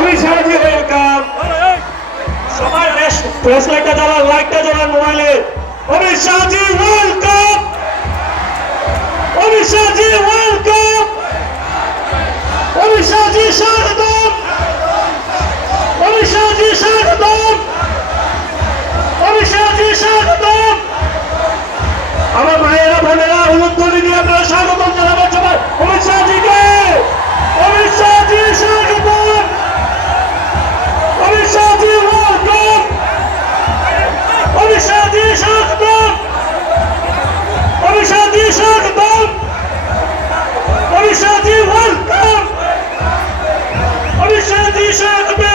অমিত শাহজি ওয়েলকাম। সবাই প্রেস লাইটটা জ্বালান, লাইটটা জ্বালান মোবাইলে। অমিত শাহজি ওয়েলকাম। অমিত শাহজি ওয়েলকাম। অমিত শাহজি স্বাগতম। অমিত শাহজি স্বাগতম। অমিত শাহজি স্বাগতম। আমার মায়েরা বোনেরা হলুদ তুলি দিয়ে আপনারা স্বাগতম জানাবেন সবাই অমিত শাহজিকে। অমিত শাহজি স্বাগতম। অমিত শাহজি ওয়েলকাম। অমিত শাহজি স্বাগতম। অমিত শাহজি স্বাগতম। অমিত শাহজি ওয়েলকাম। অমিত শাহজি স্বাগতম।